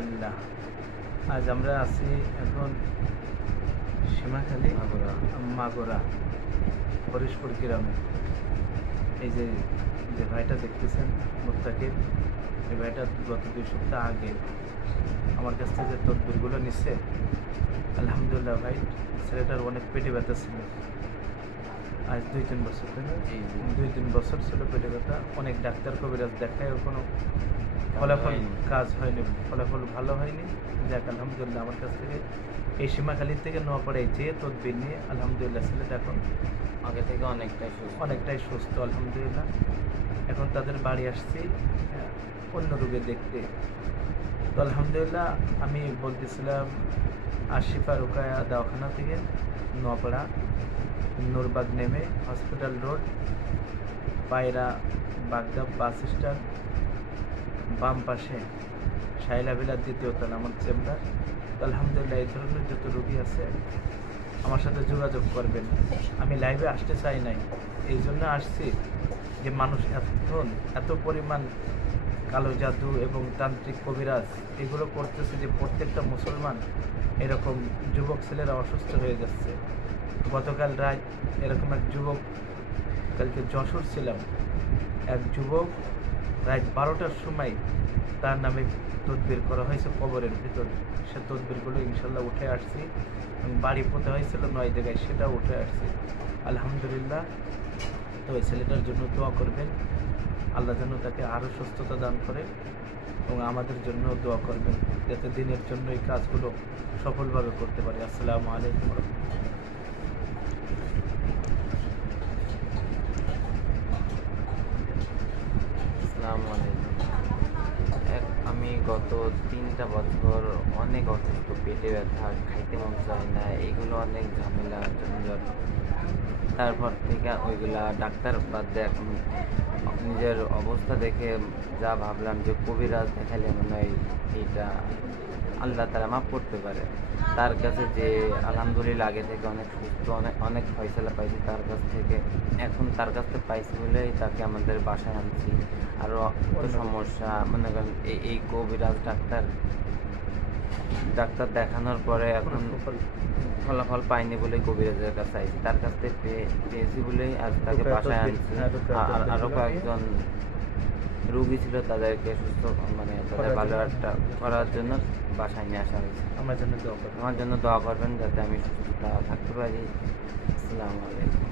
আলহামদুলিল্লাহ। আজ আমরা আছি এখন সীমাখালী মাগুরা হরিশপুর গ্রামে। এই যে যে ভাইটা দেখতেছেন মুত্তাকিব, এই ভাইটা গত 2 সপ্তাহ আগে আমার কাছ থেকে যে তদবিরগুলো নিচ্ছে, আলহামদুলিল্লাহ ভাই ছেলেটার অনেক পেটে ব্যথা ছিল। আজ 2-3 বছর থেকে 2-3 বছর ছিল পেটে ব্যথা। অনেক ডাক্তার কবিরাজ দেখায় কোনো ফলাফল কাজ হয়নি, ফলাফল ভালো হয়নি। যাক আলহামদুলিল্লাহ আমার কাছ থেকে এই সীমাখালীর থেকে নোয়াপাড়ায় যেয়ে তদবির নিয়ে আলহামদুলিল্লাহ ছেলেটা এখন আগে থেকে অনেকটাই সুস্থ আলহামদুলিল্লাহ। এখন তাদের বাড়ি আসছি অন্য রোগে দেখতে। তো আলহামদুলিল্লাহ আমি বলতেছিলাম আশিফা রুকায়া দওয়াখানা থেকে নোয়াপাড়া নূরবাগ নেমে হসপিটাল রোড পায়রা বাগদা বাস স্ট্যান্ড বাম পাশে শাইলা ভিলার 2য় তলা আমার চেম্বার। তো আলহামদুলিল্লাহ এই ধরনের যত রোগী আছে আমার সাথে যোগাযোগ করবেন। আমি লাইভে আসতে চাই নাই, এই জন্য আসছি যে মানুষ এখন এত পরিমাণ কালো জাদু এবং তান্ত্রিক কবিরাজ এগুলো করতেছে যে প্রত্যেকটা মুসলমান এরকম যুবক ছেলেরা অসুস্থ হয়ে যাচ্ছে। গতকাল রাত এরকম এক যুবক, কালকে যশোর ছিলাম, এক যুবক রাত 12টার সময় তার নামে তদবির করা হয়েছে কবরের ভিতরে। সে তদবিরগুলো ইনশাল্লাহ উঠে আসছি এবং বাড়ি পোতে হয়েছিল 9 জায়গায়, সেটাও উঠে আসছি আলহামদুলিল্লাহ। তো ওই ছেলেটার জন্য দোয়া করবেন, আল্লাহ যেন তাকে আরও সুস্থতা দান করে এবং আমাদের জন্য দোয়া করবেন যাতে দিনের জন্য এই কাজগুলো সফলভাবে করতে পারি। আসসালামু আলাইকুম রহমতুল্লাহ। আমি গত 3টা বছর অনেক অসুস্থ, পেটে ব্যথা, খাইতে মন চায় না, এগুলো অনেক ঝামেলা ঝঞ্ঝট। তারপর থেকে ওইগুলা ডাক্তার বাদ দিয়ে এখন নিজের অবস্থা দেখে যা ভাবলাম যে কবিরাজ দেখালে মনে হয় এইটা আল্লাহ তাআলা মাফ করতে পারে। তার কাছে যে আলহামদুলিল্লাহ আগে থেকে অনেক সুস্থ, অনেক ফয়সালা পাইছি তার কাছ থেকে। এখন তার কাছ থেকে পাইছি বলেই তাকে আমাদের বাসায় আনছি। আরও সমস্যা মনে করেন এই কবিরাজ ডাক্তার দেখানোর পরে এখন ফলাফল পাইনি বলে কবিরাজের কাছে আইছি, তার কাছ থেকে পেয়েছি বলেই আজ তাকে বাসায় আনছি। আরও কয়েকজন রোগী ছিল তাদেরকে সুস্থ তাদের ভালো একটা করার জন্য বাসায় নিয়ে আসা হয়েছে। আমার জন্য দোয়া করবেন যাতে আমি সুস্থতা থাকতে পারি। আসসালামু আলাইকুম।